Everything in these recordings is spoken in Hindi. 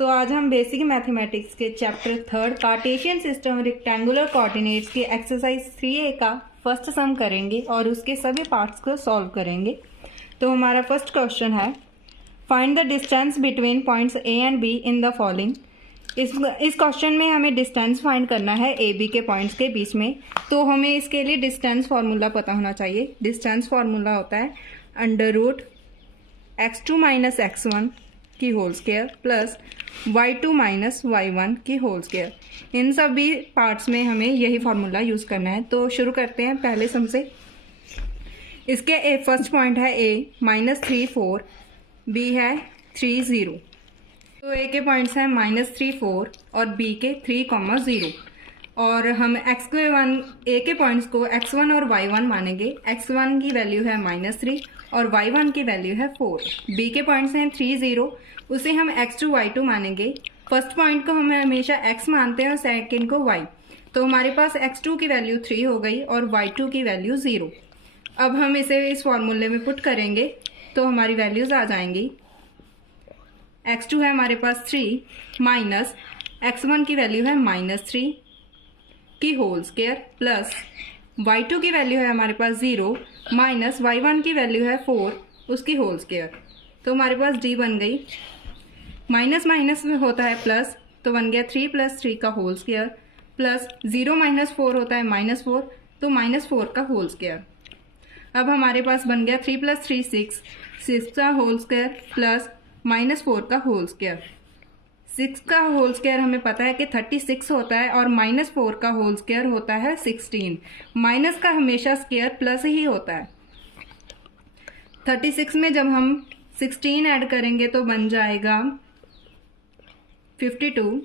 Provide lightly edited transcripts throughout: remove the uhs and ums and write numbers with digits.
तो आज हम बेसिक मैथमेटिक्स के chapter 3 Cartesian system rectangular coordinates के एक्सरसाइज 3A का फर्स्ट सम करेंगे और उसके सभी पार्ट्स को सॉल्व करेंगे। तो हमारा फर्स्ट क्वेश्चन है, find the distance between points A and B in the following. इस क्वेश्चन में हमें डिस्टेंस फाइंड करना है A B के पॉइंट्स के बीच में। तो हमें इसके लिए डिस्टेंस फार्मूला पता होना चाहिए। डिस्टेंस फार्मूला होता है √x2 माइनस x1 की whole square plus y2 minus y1 की होल स्क्वायर। इन सभी पार्ट्स में हमें यही फार्मूला यूज़ करना है। तो शुरू करते हैं पहले सम से। इसके फर्स्ट पॉइंट है A -3 4, B है 3 0। तो A के पॉइंट्स हैं -3 4 और B के 3, 0। और हम A के पॉइंट्स को x1 और y1 मानेंगे। x1 की वैल्यू है -3 और y1 की वैल्यू है 4। B के पॉइंट्स हैं 3 0, उसे हम x2 y2 मानेंगे। फर्स्ट पॉइंट को हम हमेशा x मानते हैं और सेकंड को y। तो हमारे पास x2 की वैल्यू 3 हो गई और y2 की वैल्यू 0। अब हम इसे इस फॉर्मूले में पुट करेंगे तो हमारी वैल्यूज आ जाएंगी। x2 है हमारे पास 3 माइनस x1 की वैल्यू है -3 की होल स्क्वायर प्लस y2 की वैल्यू है हमारे पास 0 माइनस y1 की वैल्यू है 4 उसकी होल स्क्वायर। तो हमारे पास d बन गई। माइनस माइनस में होता है प्लस, तो बन गया 3 + 3 का होल स्क्वायर प्लस 0 - 4 होता है -4, तो -4 का होल स्क्वायर। अब हमारे पास बन गया 3 + 3 6 का होल स्क्वायर प्लस -4 का होल स्क्वायर। 6 का होल स्क्वायर हमें पता है कि 36 होता है और -4 का होल स्क्वायर होता है 16। माइनस का हमेशा स्क्वायर प्लस ही होता है। 36 में जब हम 16 ऐड करेंगे तो बन जाएगा 52।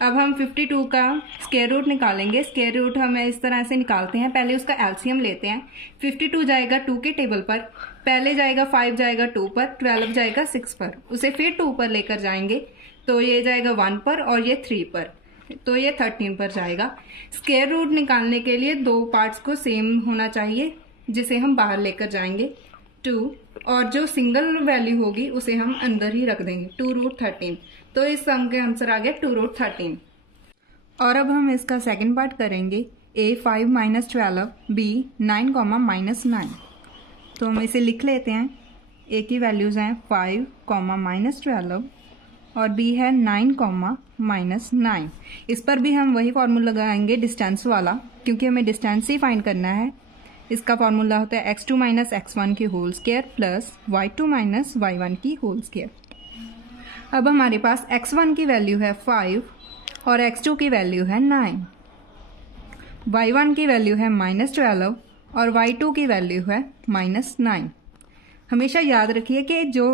अब हम 52 का स्क्वायर रूट निकालेंगे। स्क्वायर रूट हम इस तरह से निकालते हैं, पहले उसका एलसीएम लेते हैं। 52 जाएगा 2 के टेबल पर, पहले जाएगा 5 जाएगा 2 पर, 12 जाएगा 6 पर, उसे फिर 2 पर लेकर जाएंगे तो ये जाएगा 1 पर और ये 3 पर, तो ये 13 पर जाएगा। स्क्वायर रूट निकालने के लिए दो पार्ट्स को सेम होना चाहिए जिसे हम बाहर लेकर जाएंगे 2, और जो सिंगल वैल्यू होगी उसे हम अंदर ही रख देंगे 2√13। तो इस सम के आंसर आ गया 2√13। और अब हम इसका सेकंड पार्ट करेंगे। A 5 - 12, B 9, -9। तो हम इसे लिख लेते हैं। A की वैल्यूज़ हैं 5, -12 और B है 9, -9। इस पर भी हम वही फार्मूला लगाएंगे डिस्टेंस वाला, क्योंकि हमें डिस्टेंस ही फाइंड करना है। इसका फार्मूला होता है x2 माइनस x1 की whole square plus y2 minus y1 की होल स्क्वायर। अब हमारे पास x1 की वैल्यू है 5 और x2 की वैल्यू है 9, y1 की वैल्यू है -12 और y2 की वैल्यू है -9। हमेशा याद रखिए कि जो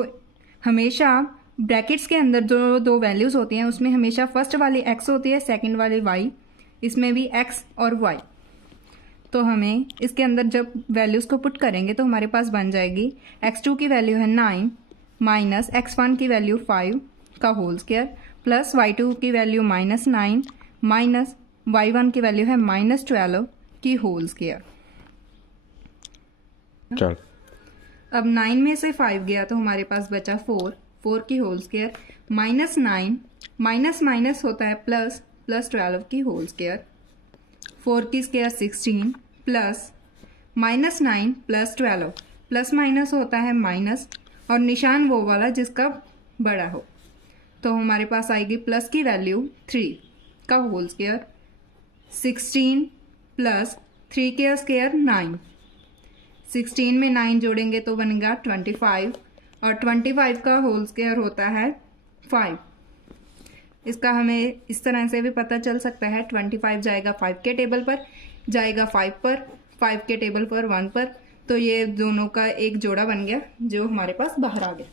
हमेशा ब्रैकेट्स के अंदर जो दो वैल्यूज़ होती हैं उसमें हमेशा फर्स्ट वाली x होती है, सेकंड वाली y, इसमें भी x और y। तो हमें इसके अंदर जब वैल्यूज़ को पुट करेंगे तो हमारे पास बन जाएगी x2 की वैल्यू है 9 माइनस x1 की वैल्यू 5 का होल स्क्वायर प्लस y2 की वैल्यू -9 माइनस y1 की वैल्यू है -12 की होल स्क्वायर। अब 9 में से 5 गया तो हमारे पास बचा 4 की होल स्क्वायर -9 माइनस माइनस होता है प्लस 12 की होल स्क्वायर। 4 की square 16 plus -9 plus 12, plus minus होता है माइनस और निशान वो वाला जिसका बड़ा हो। तो हमारे पास आएगी प्लस की वैल्यू 3 का होल स्क्वायर, 16 प्लस 3 के स्क्वायर 9। 16 में 9 जोड़ेंगे तो बनेगा 25 और 25 का होल स्क्वायर होता है 5। इसका हमें इस तरह से भी पता चल सकता है। 25 जाएगा 5 के टेबल पर, जाएगा 5 पर, 5 के टेबल पर 1 पर, तो ये दोनों का एक जोड़ा बन गया जो हमारे पास बाहर आ गया।